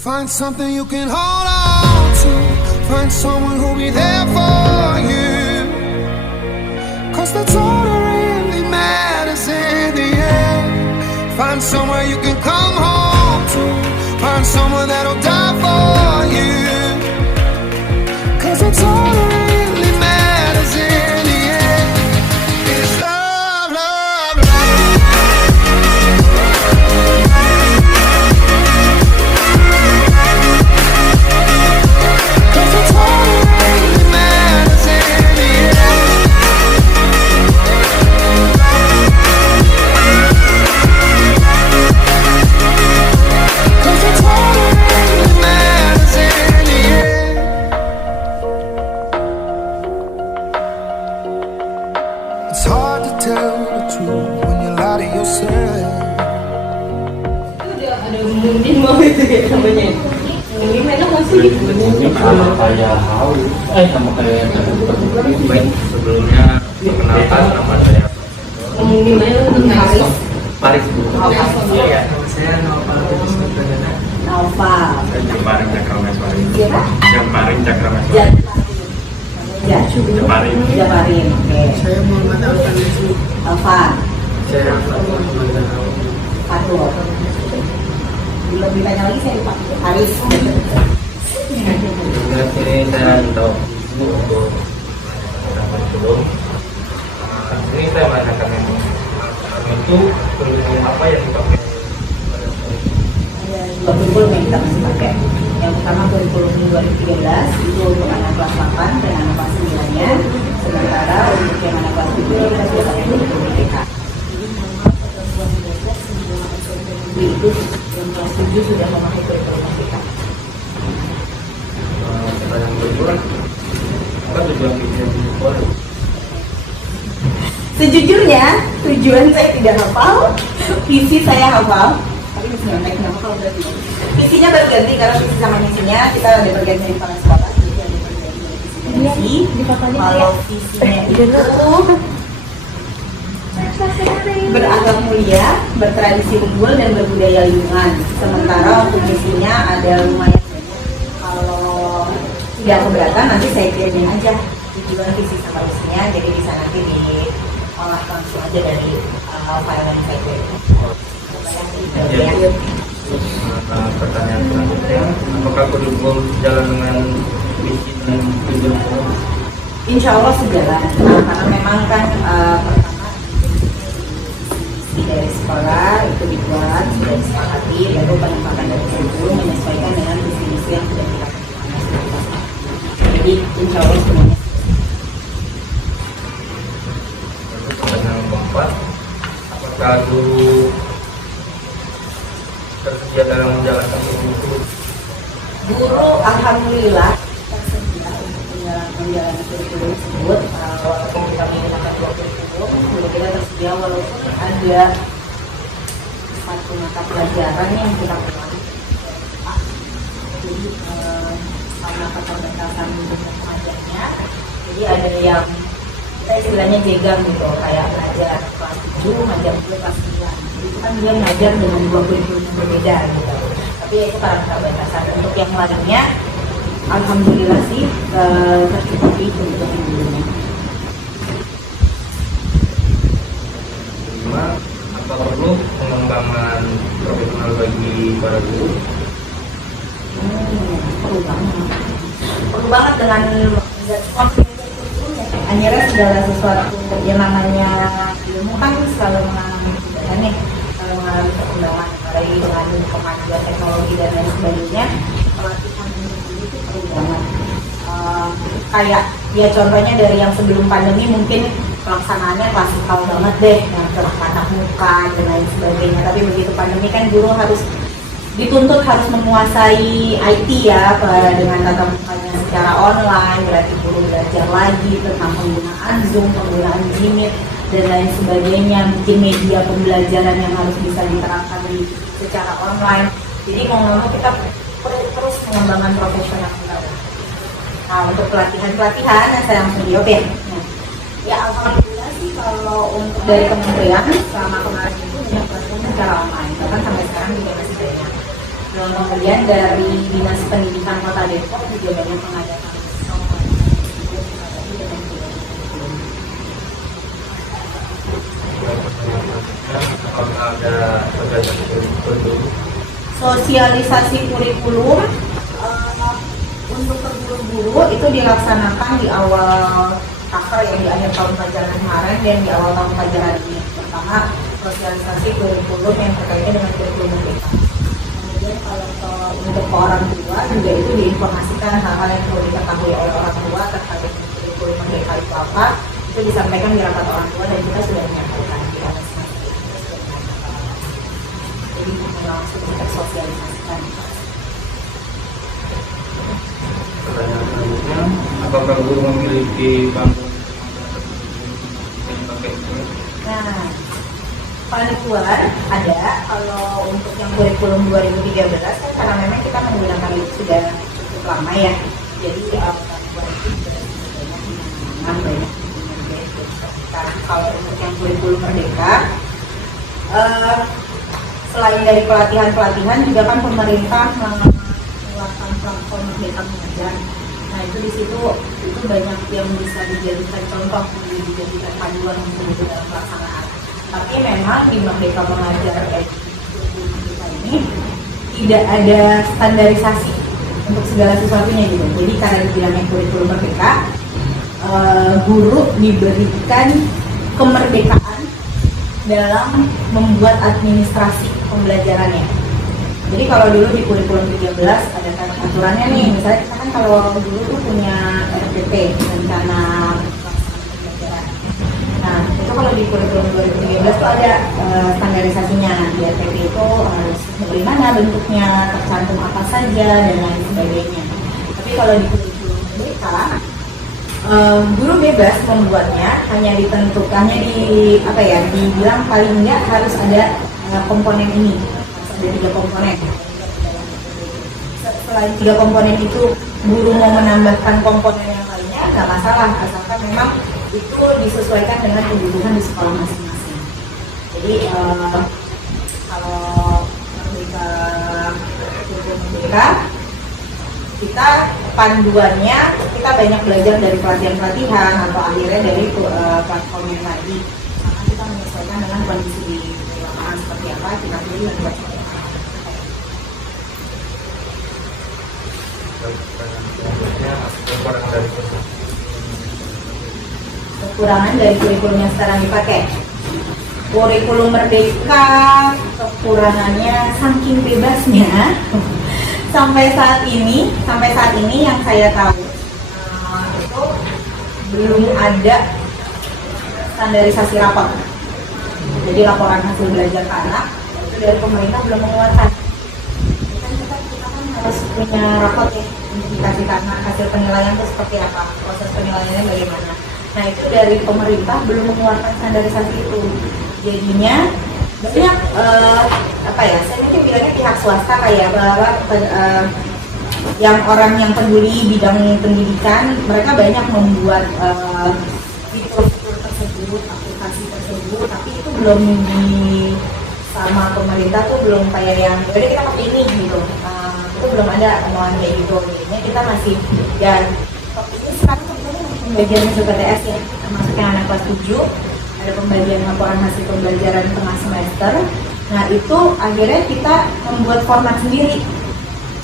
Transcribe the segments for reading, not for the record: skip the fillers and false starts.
Find something you can hold on to. Find someone who'll be there for you. Cause that's all that really matters in the end. Find somewhere you can come home to. Find someone that'll die for you. Cause that's all that really matters in the end. It's love, love, love. Cause that's all that really matters in the end. Cause that's all that really matters in the end. It's hard to tell the truth when you lie to yourself. Ada mungkin mau itu ya namanya. Mungkin enak masih. Ini sama kayak sama kayak baik sebelumnya perkenalkan nama saya Mungkin mana untuk Haris. Paris Bu. Iya. Saya Nova Kusnandana. Nova. Jemparing Cakrameswari. Siapa? Jemparing Cakrameswari. Jemparing. Jabarin. Oke. Saya Muhammad Alfan Nesmi. Alfa. Saya Muhammad Alfan. Fatul. Belum ditanya lagi saya lupa. Haris. Juga sini saya Dito untuk belum. Ini saya menanyakan itu kurikulum apa yang dipakai. Ada dua kurikulum yang kita masih pakai. Yang pertama kurikulum 2013 itu untuk anak kelas 8 dan anak kelas 9-nya. Sementara untuk yang anak kelas 7 kita sudah pakai kurikulum IPK. Itu yang kelas 7 sudah memakai kurikulum IPK. Pertanyaan kurikulum apa tujuan bikin kurikulum? Sejujurnya, tujuan saya tidak hafal, visi saya hafal, tapi misinya naik nggak hafal berarti. Visinya berganti karena visi sama misinya kita ada berganti di kepala sekolah, jadi ada berganti dari visi. Kalau visinya itu beragam mulia, bertradisi unggul dan berbudaya lingkungan. Sementara untuk misinya ada lumayan banyak. Kalau tidak keberatan nanti saya kirimin aja tujuan visi sama misinya, jadi bisa nanti diolah langsung aja dari file yang saya kirim. Pertanyaan selanjutnya, apakah kurikulum jalan dengan visi dan tujuan sekolah? Insya Allah sejalan, karena memang kan pertama dari sekolah itu dibuat sudah disepakati, lalu penempatan dari kurikulum menyesuaikan dengan visi-misi yang sudah kita lakukan. Jadi insya Allah semuanya. Pertanyaan keempat, apakah guru tersedia dalam menjalankan kurikulum? Guru alhamdulillah tersedia untuk menjalani kurikulum tersebut. Walaupun kita menggunakan dua kurikulum, guru kita tersedia walaupun ada satu mata pelajaran yang kita kurang. Jadi karena keterbatasan untuk pengajarnya, jadi ada yang kita istilahnya jegang gitu, kayak ngajar kelas 7, ngajar kelas 9. Itu kan dia ngajar dengan dua kurikulum yang berbeda gitu. Tapi ya itu karena keterbatasan. Untuk yang lainnya, alhamdulillah sih tercukupi kebutuhan gurunya. Kelima, apa perlu pengembangan profesional bagi para guru? Perlu banget dengan akhirnya segala sesuatu yang namanya ilmu kan selalu mengalami perubahan nih, selalu mengalami perkembangan, apalagi dengan kemajuan teknologi dan lain sebagainya. Pelatihan ini itu perlu banget. Kayak ya contohnya dari yang sebelum pandemi mungkin pelaksanaannya klasikal banget deh, yang tatap muka dan lain sebagainya. Tapi begitu pandemi kan guru harus dituntut harus menguasai IT ya, dengan tatap mukanya secara online, berarti guru belajar lagi tentang penggunaan Zoom, penggunaan Gmeet dan lain sebagainya, mungkin media pembelajaran yang harus bisa diterapkan secara online. Jadi mau nggak mau kita terus pengembangan profesional kita. Nah untuk pelatihan saya langsung jawabin. Ya alhamdulillah sih kalau untuk dari kementerian selama kemarin itu banyak pelatihan secara online, bahkan sampai sekarang juga masih banyak. Kemudian dari Dinas Pendidikan Kota Depok juga banyak mengadakan apakah ada organisasi tertentu? sosialisasi kurikulum untuk ke guru-guru itu dilaksanakan di awal taker yang di akhir tahun pelajaran kemarin dan di awal tahun pelajaran ini. Pertama, sosialisasi kurikulum yang terkaitnya dengan kurikulum mereka. Kemudian kalau untuk ke orang tua juga itu diinformasikan hal-hal yang perlu diketahui oleh orang tua terkait dengan kurikulum mereka itu apa, itu disampaikan di rapat orang tua dan kita sudah menyampaikan di atas. Jadi langsung kita sosialisasikan. Pertanyaan selanjutnya, apakah guru memiliki panduan yang pakai ini? Nah, panduan ada kalau untuk yang kurikulum 2013 kan karena memang kita menggunakan itu sudah cukup lama ya. Jadi panduan itu banyak. Kalau untuk yang kurikulum merdeka, selain dari pelatihan juga kan pemerintah mengeluarkan platform Merdeka Mengajar. Nah itu di situ itu banyak yang bisa dijadikan contoh, dijadikan panduan untuk dalam pelaksanaan. Tapi memang di Merdeka Mengajar kita ini tidak ada standarisasi untuk segala sesuatunya gitu. Jadi karena dibilangnya kurikulum merdeka, guru diberikan kemerdekaan dalam membuat administrasi pembelajarannya. Jadi kalau dulu di kurikulum 13 ada kan aturannya nih, misalnya kita kan kalau dulu tuh punya RPP, rencana pembelajaran. Nah itu kalau di kurikulum 2013 tuh ada standarisasinya. Di RPP itu harus bagaimana bentuknya, tercantum apa saja dan lain sebagainya. Tapi kalau di kurikulum merdeka, guru bebas membuatnya, hanya ditentukannya di apa ya, dibilang paling enggak harus ada komponen ini, harus ada 3 komponen. Selain 3 komponen itu guru mau menambahkan komponen yang lainnya nggak masalah, asalkan memang itu disesuaikan dengan kebutuhan di sekolah masing-masing. Jadi kalau merdeka kita panduannya kita banyak belajar dari pelatihan atau akhirnya dari platform yang tadi, karena kita menyesuaikan dengan kondisi di lapangan seperti apa, kita pilih yang buat kekurangan dari kurikulum yang sekarang dipakai. Kurikulum merdeka kekurangannya saking bebasnya sampai saat ini yang saya tahu itu belum ada standarisasi rapor. Jadi laporan hasil belajar anak itu dari pemerintah belum mengeluarkan. Kita kan harus punya rapor ya, indikasi anak, hasil penilaian itu seperti apa, proses penilaiannya bagaimana. Nah itu dari pemerintah belum mengeluarkan standarisasi itu. Jadinya banyak apa ya, saya mungkin bilangnya pihak swasta kayak bahwa yang orang yang peduli bidang pendidikan, mereka banyak membuat fitur-fitur tersebut, aplikasi tersebut, tapi itu belum di sama pemerintah tuh belum kayak yang jadi kita pakai ini gitu, itu belum ada omongan kayak gitu. Jadinya kita masih, dan ini sekarang sebetulnya pembagian SPTS ya, termasuknya anak kelas 7 ada pembagian laporan hasil pembelajaran tengah semester. Nah itu akhirnya kita membuat format sendiri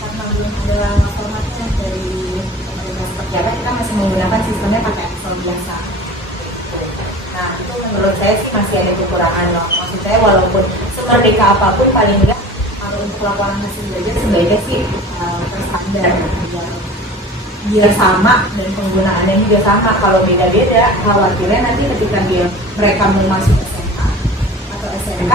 karena belum ada formatnya dari pemerintah seperti apa, kita masih menggunakan sistemnya pakai Excel biasa. Nah itu menurut saya sih masih ada kekurangan loh. Maksud saya walaupun semerdeka apapun paling enggak kalau untuk laporan hasil belajar sebaiknya sih terstandar biar sama dan penggunaannya juga sama. Kalau beda-beda, khawatirnya nanti ketika mereka mau masuk SMK atau SMK,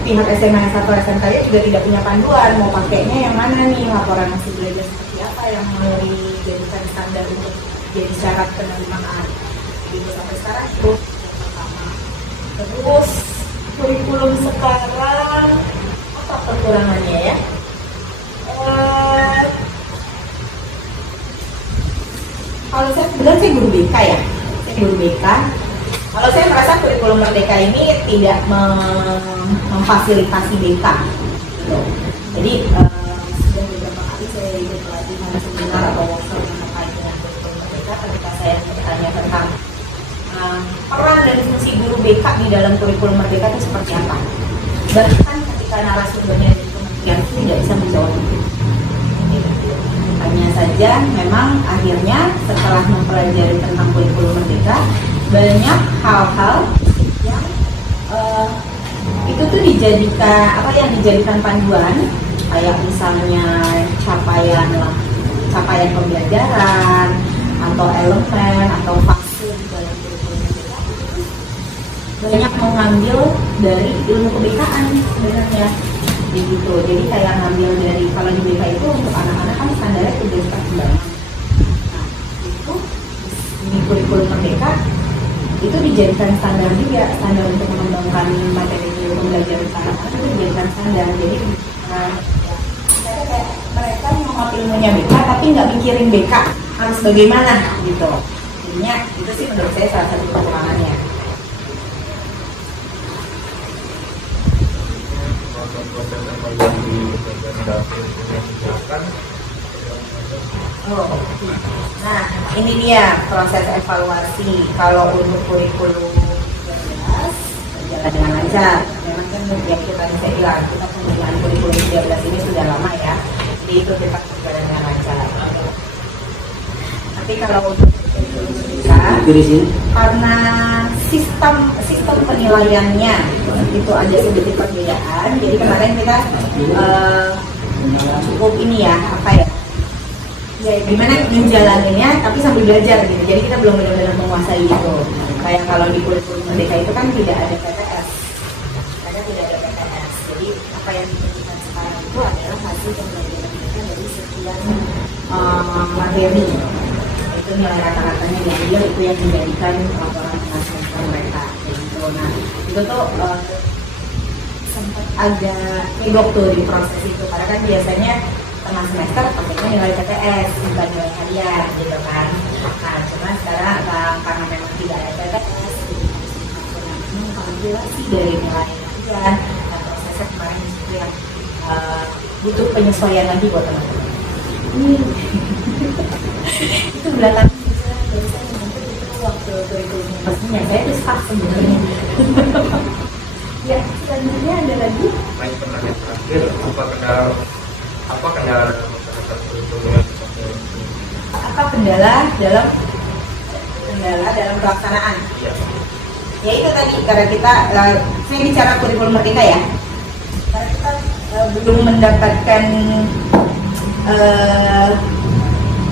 pihak SMA yang satu SMK juga tidak punya panduan mau pakainya yang mana nih, laporan hasil belajar seperti apa yang mau dijadikan standar untuk jadi syarat penerimaan. Jadi sampai sekarang itu yang pertama. Terus kurikulum sekarang apa kekurangannya ya? Kalau saya kebetulan saya guru BK ya, saya guru BK. Kalau saya merasa kurikulum merdeka ini tidak memfasilitasi BK. Jadi saya ikut pelatihan seminar atau workshop yang terkait dengan kurikulum merdeka, ketika saya bertanya tentang peran dan fungsi guru BK di dalam kurikulum merdeka itu seperti apa, bahkan ketika narasumbernya di kementerian itu tidak bisa menjawab itu. Hanya saja memang akhirnya setelah mempelajari tentang kurikulum merdeka, banyak hal-hal yang itu tuh dijadikan panduan, kayak misalnya capaian pembelajaran atau elemen atau fase di dalam kurikulum merdeka itu banyak mengambil dari ilmu kebekaan sebenarnya begitu. Jadi kayak ngambil dari, kalau di BK itu untuk anak-anak kan standarnya tugas perkembangan. Nah itu di kurikulum merdeka itu dijadikan standar juga, standar untuk mengembangkan materi pembelajaran anak-anak itu dijadikan standar. Jadi kayak mereka nyokap ilmunya BK tapi nggak mikirin BK harus bagaimana gitu. Jadinya itu sih menurut saya salah satu kekurangannya. Nah ini dia proses evaluasi. Kalau untuk kurikulum 13 berjalan dengan lancar. Memang kan yang kita bisa bilang kita penggunaan kurikulum 13 ini sudah lama ya, jadi itu tetap berjalan dengan lancar. Tapi kalau untuk kurikulum kita, karena sistem penilaiannya itu ada sedikit perbedaan. Jadi kemarin kita cukup ini ya, gimana menjalaninya tapi sambil belajar gitu. Jadi kita belum benar-benar menguasai itu. Kayak kalau di kurikulum merdeka itu kan tidak ada PTS, jadi apa yang diberikan sekarang itu adalah hasil pembelajaran kita dari sekian materi. Itu nilai rata-ratanya diambil, itu yang menjadikan laporan tengah semester mereka gitu. Nah itu tuh sempat agak heboh tuh di proses itu, karena kan biasanya tengah semester pakainya nilai PTS bukan nilai harian gitu kan. Nah cuma sekarang karena memang tidak ada PTS, kalkulasi dari nilai harian, dan prosesnya kemarin itu yang butuh penyesuaian lagi buat teman-teman. Itu belakangan dari saya menyentuh itu waktu kurikulum pastinya saya itu stuck sebenarnya. Ya selanjutnya ada lagi. Baik, pertanyaan terakhir, apa kendala dalam melaksanakan kurikulum? Apa kendala dalam pelaksanaan? Iya. Ya itu tadi, karena kita saya bicara kurikulum merdeka ya, karena kita belum mendapatkan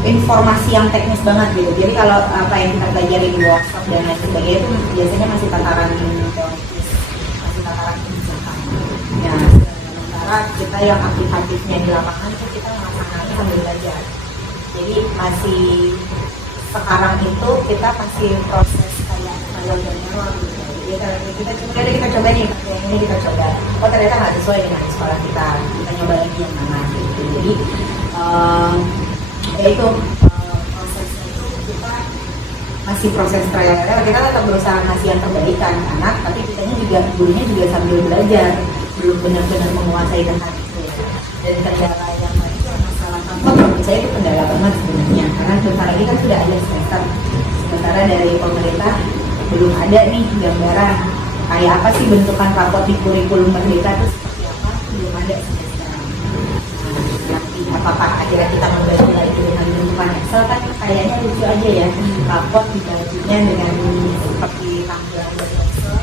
informasi yang teknis banget gitu. Jadi kalau apa yang kita pelajari di workshop dan lain sebagainya itu biasanya masih tataran teoritis, masih tataran kebijakan. Ya, sementara kita yang aktif-aktifnya di lapangan itu kita melaksanakannya sambil belajar. Jadi masih sekarang itu kita masih proses kayak manual dan error gitu. Jadi kita coba nih, yang ini kita coba. Oh ternyata nggak sesuai dengan sekolah kita nyoba lagi yang mana gitu. Jadi yaitu prosesnya itu kita masih proses trial error. Kita tetap berusaha ngasih yang terbaik ke anak-anak, tapi kitanya juga, gurunya juga sambil belajar, belum benar-benar menguasai tentang itu. Dan kendala yang tadi masalah rapot, menurut saya itu kendala banget sebenarnya, karena sebentar lagi kan sudah ada semester, sementara dari pemerintah belum ada nih gambaran kayak apa sih bentukan rapot di kurikulum merdeka itu seperti apa, belum ada sampai sekarang. Nanti apakah akhirnya kita membantu lagi dengan bentukan Excel, kan kayaknya lucu aja ya, rapot dibaginya dengan seperti tampilan dari Excel.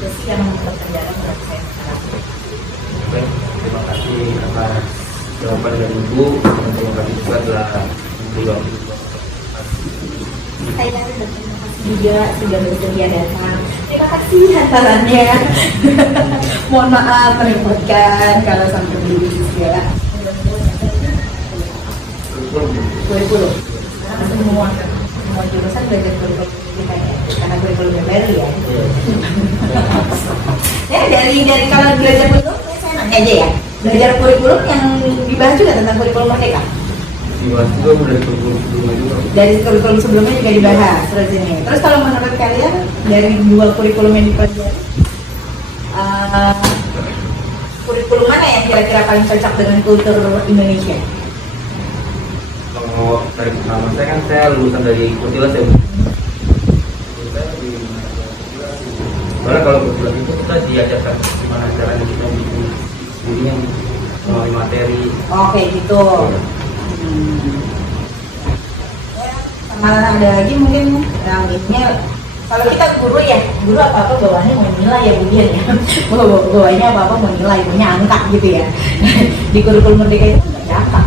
Itu sih yang terkendala menurut saya sekarang. Baik, terima kasih atas jawaban dari Ibu. Terima kasih juga telah menjawab. Saya berterima kasih juga sudah bersedia datang. Terima kasih hantarannya. Mohon maaf merepotkan kalau sampai beli segala. Kurikulum. Karena semua jurusan belajar kurikulum kita ya, karena kurikulum baru ya. Ya dari kalau belajar kurikulum, saya nanya aja ya. Belajar kurikulum yang dibahas juga tentang kurikulum merdeka. Dibahas juga dari kurikulum sebelumnya juga. Dari kurikulum sebelumnya juga dibahas terus ini. Terus kalau menurut kalian dari dua kurikulum yang dipelajari, kurikulum kurikulum mana yang kira-kira paling cocok dengan kultur Indonesia? Kalau dari pengalaman saya kan saya lulusan dari Kutilas ya. Soalnya kalau Kutilas itu kita diajarkan gimana caranya kita bikin studinya melalui materi. Oke gitu. Sama ada lagi mungkin yang ininya, kalau kita guru ya, guru apa-apa bawaannya mau nilai ya Budian ya. Bawanya apa-apa mau nilai, punya angka gitu ya. Di kurikulum Merdeka itu nggak ada angka.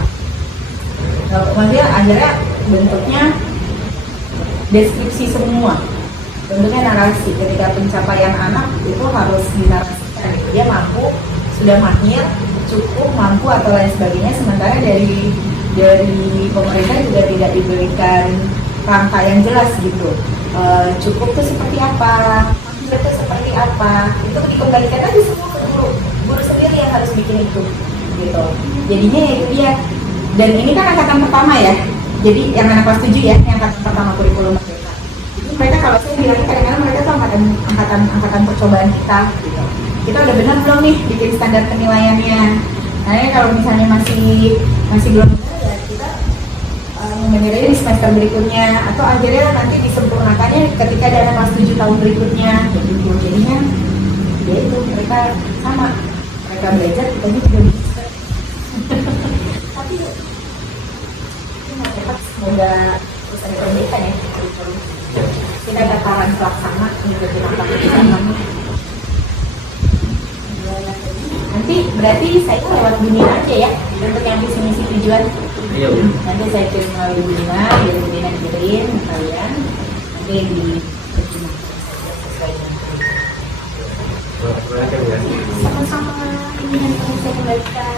Maksudnya akhirnya bentuknya deskripsi semua, bentuknya narasi. Ketika pencapaian anak itu harus dinarasikan, dia mampu, sudah mahir, cukup, mampu atau lain sebagainya. Sementara dari pemerintah juga tidak diberikan rangka yang jelas gitu. Cukup itu seperti apa, mahir itu seperti apa, itu dikembalikan aja semua ke guru sendiri yang harus bikin itu gitu. Jadinya ya itu dia. Dan ini kan angkatan pertama ya, jadi yang anak kelas 7 ya, yang angkatan pertama kurikulum Merdeka. Jadi mereka kalau saya bilangnya kadang-kadang mereka tuh angkatan percobaan kita gitu. Kita udah benar belum nih bikin standar penilaiannya. Nah kalau misalnya masih belum benar ya kita membenerin di semester berikutnya, atau akhirnya nanti disempurnakannya ketika ada anak kelas 7 tahun berikutnya gitu. Jadinya ya itu mereka sama, mereka belajar, kita juga bisa. Tapi semoga bisa diperbaikan ya. Kita ada tawaran pelaksana ngikutin apa kebijakan. Nanti berarti saya lewat Bina aja ya untuk yang visi misi tujuan. Iya Bu. Nanti saya kirim melalui Bina, biar Bina kirim ke kalian. Nanti di sama-sama ini yang saya kembalikan.